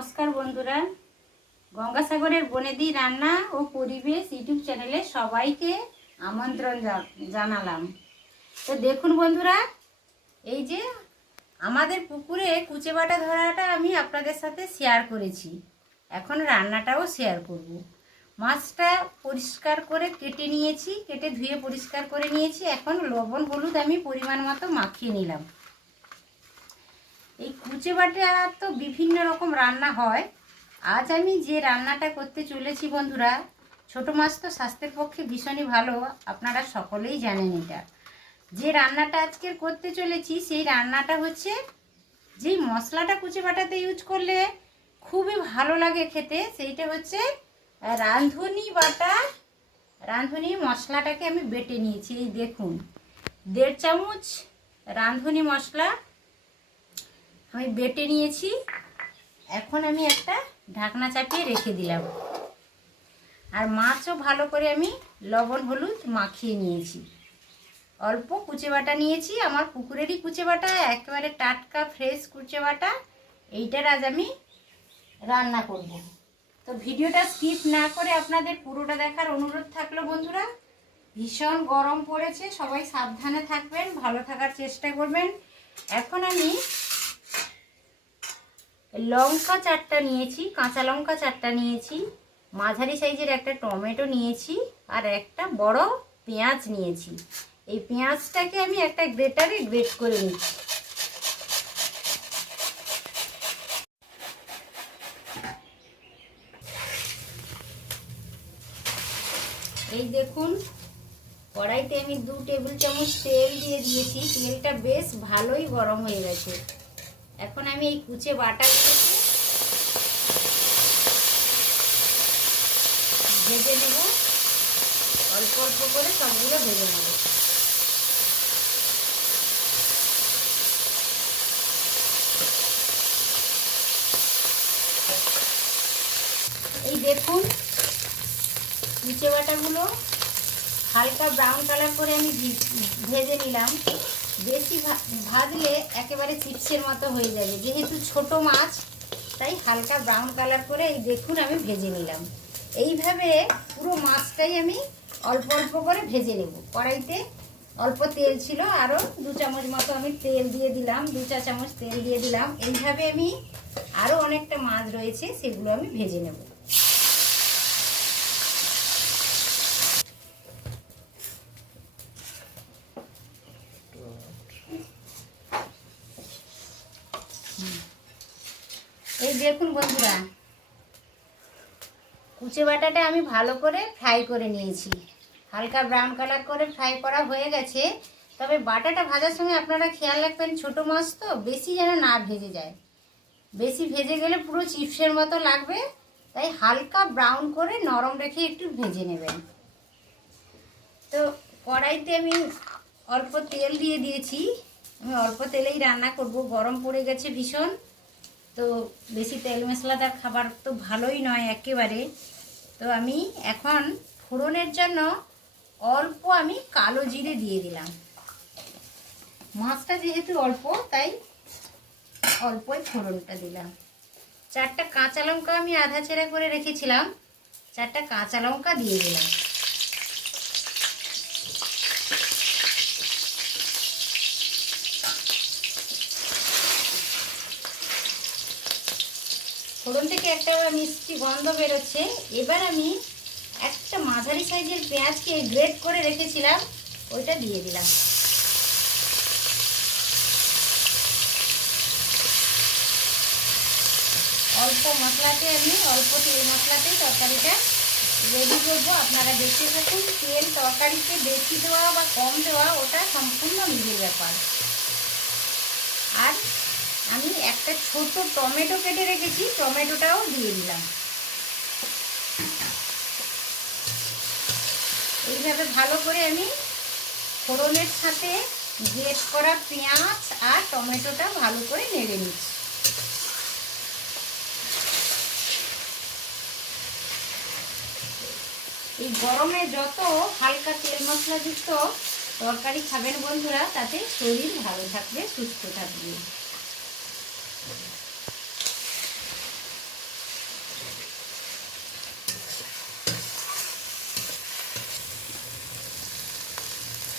নমস্কার বন্ধুরা, গঙ্গাসাগরের বনেদি রান্না ও পরিবেশ ইউটিউব চ্যানেলে সবাইকে আমন্ত্রণ জানালাম। তো দেখুন বন্ধুরা, এই যে আমাদের পুকুরে কুচে বাটা ধরাটা আমি আপনাদের সাথে শেয়ার করেছি, এখন রান্নাটাও শেয়ার করব। মাছটা পরিষ্কার করে কেটে নিয়েছি, কেটে ধুয়ে পরিষ্কার করে নিয়েছি। এখন লবণ হলুদ আমি পরিমাণ মতো মাখিয়ে নিলাম। এই কুচে বাটা তো বিভিন্ন রকম রান্না হয়। আজ আমি যে রান্নাটা করতে চলেছি বন্ধুরা, ছোট মাছ তো স্বাস্থ্যের পক্ষে ভীষণই ভালো, আপনারা সকলেই জানেন। এটা যে রান্নাটা আজকের করতে চলেছি, সেই রান্নাটা হচ্ছে যেই মশলাটা কুচে বাটাতে ইউজ করলে খুবই ভালো লাগে খেতে, সেইটা হচ্ছে রাঁধুনি বাটা। রাঁধুনি মশলাটাকে আমি বেটে নিয়েছি। এই দেখুন, 1.5 চামচ রাঁধুনি মশলা আমি বেটে নিয়েছি। এখন আমি একটা ঢাকনা চাপিয়ে রেখে দিলাম। আর মাছও ভালো করে আমি লবণ হলুদ মাখিয়ে নিয়েছি। অল্প কুচে বাটা নিয়েছি, আমার পুকুরেরই কুচে বাটা, একেবারে টাটকা ফ্রেশ কুচে বাটা। এইটার আজ আমি রান্না করব। তো ভিডিওটা স্কিপ না করে আপনাদের পুরোটা দেখার অনুরোধ থাকলো বন্ধুরা। ভীষণ গরম পড়েছে, সবাই সাবধানে থাকবেন, ভালো থাকার চেষ্টা করবেন। এখন আমি লঙ্কা 4টা নিয়েছি, কাঁচা লঙ্কা 4টা নিয়েছি, মাঝারি সাইজের একটা টমেটো নিয়েছি, আর একটা বড় পেঁয়াজ নিয়েছি। এই পেঁয়াজটাকে আমি একটা গ্রেটারে গ্রেট করে নিচ্ছি। এই দেখুন, কড়াইতে আমি 2 টেবিল চামচ তেল দিয়ে দিয়েছি। তেলটা বেশ ভালোই গরম হয়ে গেছে। এখন আমি এই কুচে বাটাগুলোকে ভেজে নেব, অল্প অল্প করে সবগুলো ভেজে নেব। এই দেখুন, কুচে বাটাগুলো হালকা ব্রাউন কালার করে আমি ভেজে নিলাম। বেশি ভাজলে একেবারে চিপসের মতো হয়ে যাবে, যেহেতু ছোট মাছ, তাই হালকা ব্রাউন কালার করে এই দেখুন আমি ভেজে নিলাম। এইভাবে পুরো মাছটাই আমি অল্প অল্প করে ভেজে নেব। কড়াইতে অল্প তেল ছিল, আরও 2 চামচ মতো আমি তেল দিয়ে দিলাম, 2-4 চামচ তেল দিয়ে দিলাম। এইভাবে আমি আরও অনেকটা মাছ রয়েছে, সেগুলো আমি ভেজে নেব। এই দেখুন বন্ধুরা, কুচে বাটাটা আমি ভালো করে ফ্রাই করে নিয়েছি। হালকা ব্রাউন কালার করে ফ্রাই করা হয়ে গেছে। তবে বাটাটা ভাজার সময় আপনারা খেয়াল রাখবেন, ছোট মাছ তো বেশি যেন না ভেজে যায়। বেশি ভেজে গেলে পুরো চিপসের মতো লাগবে, তাই হালকা ব্রাউন করে নরম রেখে একটু ভেজে নেবেন। তো কড়াইতে আমি অল্প তেল দিয়ে দিয়েছি। আমি অল্প তেলেই রান্না করব, গরম পড়ে গেছে ভীষণ। তো বেশি তেল মশলাদার খাবার তো ভালোই নয় একেবারে। তো আমি এখন ফোড়নের জন্য অল্প আমি কালো জিরে দিয়ে দিলাম। মাছটা যেহেতু অল্প, তাই অল্পই ফোড়নটা দিলাম। 4টা কাঁচা লঙ্কা আমি আধা চেরা করে রেখেছিলাম, 4টা কাঁচা লঙ্কা দিয়ে দিলাম। ফোড়ন থেকে একটা মিষ্টি গন্ধ বেরোচ্ছে। এবার আমি একটা মাঝারি সাইজের পেঁয়াজকে গ্রেট করে রেখেছিলাম, ওইটা দিয়ে দিলাম। অল্প মশলাতে আমি অল্প তেল মশলাতেই তরকারিটা রেডি করবো। আপনারা দেখতে থাকুন। তেল তরকারিতে বেশি দেওয়া বা কম দেওয়া ওটা সম্পূর্ণ নিজের ব্যাপার। আর আমি একটা ছোট টমেটো কেটে রেখেছি, টমেটোটাও দিয়ে দিলাম। এইভাবে ভালো করে আমি ফোড়নের সাথে গ্রেট করা পেঁয়াজ আর টমেটোটা ভালো করে নেড়ে নিচ্ছি। এই গরমে যত হালকা তেল মশলাযুক্ত তরকারি খাবেন বন্ধুরা, তাতে শরীর ভালো থাকবে, সুস্থ থাকবে।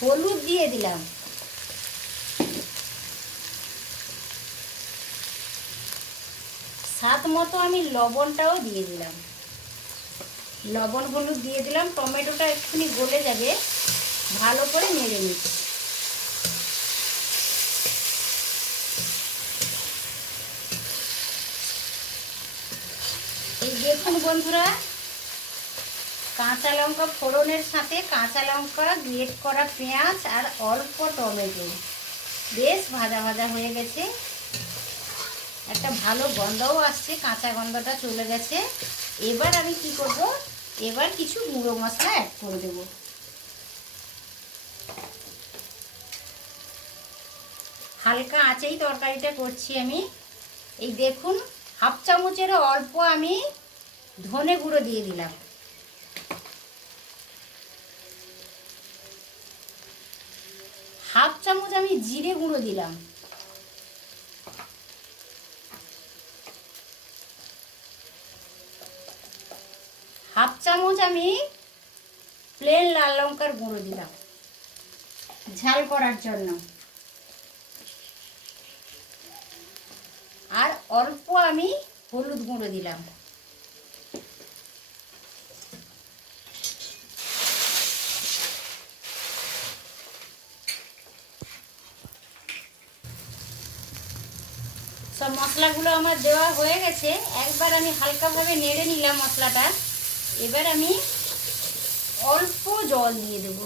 হলুদ দিয়ে দিলাম, স্বাদ মতো আমি লবণটাও দিয়ে দিলাম, লবণ হলুদ দিয়ে দিলাম। টমেটোটা একটুখানি গলে যাবে, ভালো করে নেড়ে নিচ্ছি। এই দেখুন বন্ধুরা, কাঁচা লঙ্কা ফোড়নের সাথে কাঁচা লঙ্কা, গ্রেট করা পেঁয়াজ আর অল্প টমেটো বেশ ভাজা ভাজা হয়ে গেছে। একটা ভালো গন্ধও আসছে, কাঁচা গন্ধটা চলে গেছে। এবার আমি কি করব, এবার কিছু গুঁড়ো মশলা অ্যাড করে দেব। হালকা আঁচেই তরকারিটা করছি আমি। এই দেখুন, হাফ চামচেরও অল্প আমি ধনে গুঁড়ো দিয়ে দিলাম, হাফ চামচ আমি জিরে গুঁড়ো দিলাম, হাফ চামচ আমি প্লেন লাল লঙ্কার গুঁড়ো দিলাম ঝাল করার জন্য, আর অল্প আমি হলুদ গুঁড়ো দিলাম। সব মশলাগুলো আমার দেওয়া হয়ে গেছে। একবার আমি হালকাভাবে নেড়ে নিলাম মশলাটা। এবার আমি অল্প জল দিয়ে দেব।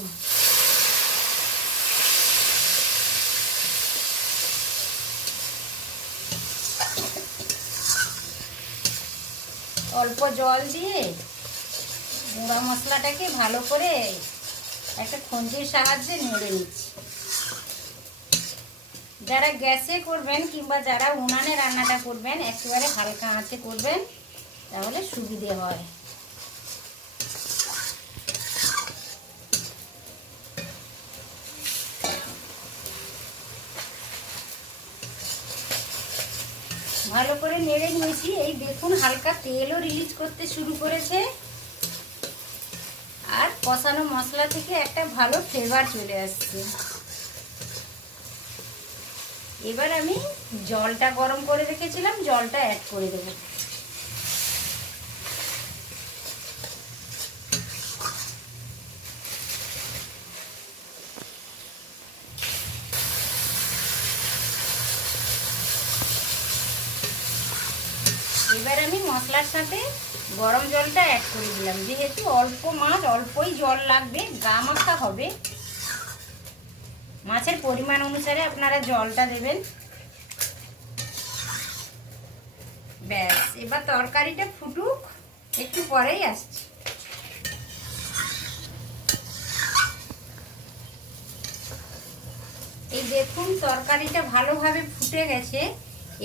অল্প জল দিয়ে গুঁড়া মশলাটাকে ভালো করে একটা খুন্তির সাহায্যে নেড়ে নিচ্ছি। যারা গ্যাসে করবেন কিংবা যারা উনানে রান্নাটা করবেন, একেবারে হালকা আঁচে করবেন, তাহলে সুবিধে হয়। ভালো করে নেড়ে নিয়েছি। এই দেখুন, হালকা তেলও রিলিজ করতে শুরু করেছে, আর কষানো মশলা থেকে একটা ভালো ফ্লেভার চলে আসছে। এবার আমি জলটা গরম করে রেখেছিলাম, জলটা অ্যাড করে দেব। এবার আমি মশলার সাথে গরম জলটা অ্যাড করে দিলাম। যেহেতু অল্প মাছ, অল্পই জল লাগবে, গা মাখা হবে, মাছের পরিমাণ অনুসারে আপনারা জলটা দেবেন। ব্যাস, এবার তরকারিটা ফুটুক, একটু পরেই আসছি। এই দেখুন, তরকারিটা ভালোভাবে ফুটে গেছে।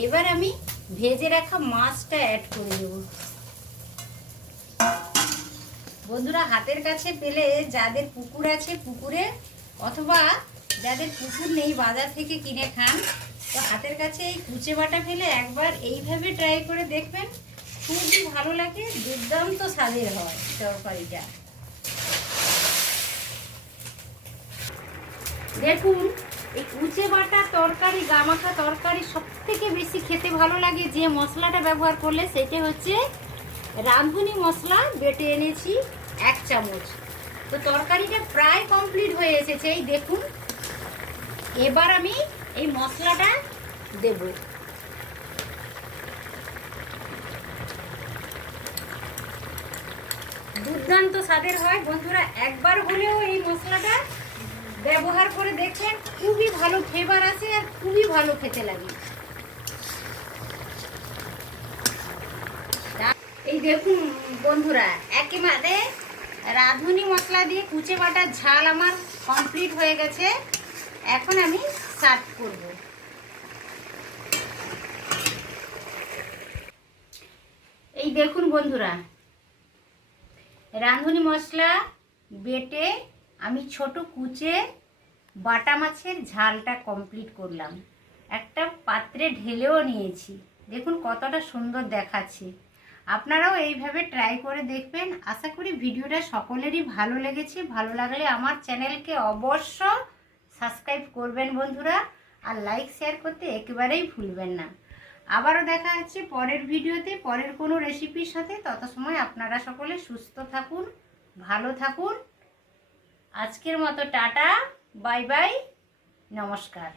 এবার আমি ভেজে রাখা মাছটা অ্যাড করে দেব। বন্ধুরা, হাতের কাছে পেলে যাদের পুকুর আছে পুকুরে, অথবা যাদের পুকুর নেই বাজার থেকে কিনে খান, তো হাতের কাছে এই কুচে বাটা পেলে একবার এইভাবে ট্রাই করে দেখবেন, খুবই ভালো লাগে, দুর্দান্ত স্বাদের হয় তরকারিটা। দেখুন, এই কুচে বাটা তরকারি, গামাখা তরকারি সব থেকে বেশি খেতে ভালো লাগে যে মশলাটা ব্যবহার করলে, সেটা হচ্ছে রাঁধুনি মশলা বেটে এনেছি 1 চামচ। তো তরকারিটা প্রায় কমপ্লিট হয়ে এসেছে। এই দেখুন, এবার আমি এই মশলাটা দেব। দুর্দান্ত স্বাদের হয় বন্ধুরা, একবার হলেও এই মশলাটা ব্যবহার করে দেখবেন, খুবই ভালো ফ্লেভার আসে আর খুবই ভালো খেতে লাগে। এই দেখুন বন্ধুরা, একেবারে রাঁধুনি মশলা দিয়ে কুচে বাটার ঝাল আমার কমপ্লিট হয়ে গেছে। এখন আমি সার্ভ করব। এই দেখুন বন্ধুরা, রাঁধুনি মশলা বেটে আমি ছোট কুচে বাটা মাছের ঝালটা কমপ্লিট করলাম। একটা পাত্রে ঢেলেও নিয়েছি, দেখুন কতটা সুন্দর দেখাচ্ছে। আপনারাও এইভাবে ট্রাই করে দেখবেন। আশা করি ভিডিওটা সকলেরই ভালো লেগেছে। ভালো লাগলে আমার চ্যানেলকে অবশ্য সাবস্ক্রাইব করবেন বন্ধুরা, আর লাইক শেয়ার করতে একেবারেই ভুলবেন না। আবারও দেখা হচ্ছে পরের ভিডিওতে পরের কোনো রেসিপির সাথে। তত সময় আপনারা সকলে সুস্থ থাকুন, ভালো থাকুন। আজকের মতো টাটা, বাই বাই, নমস্কার।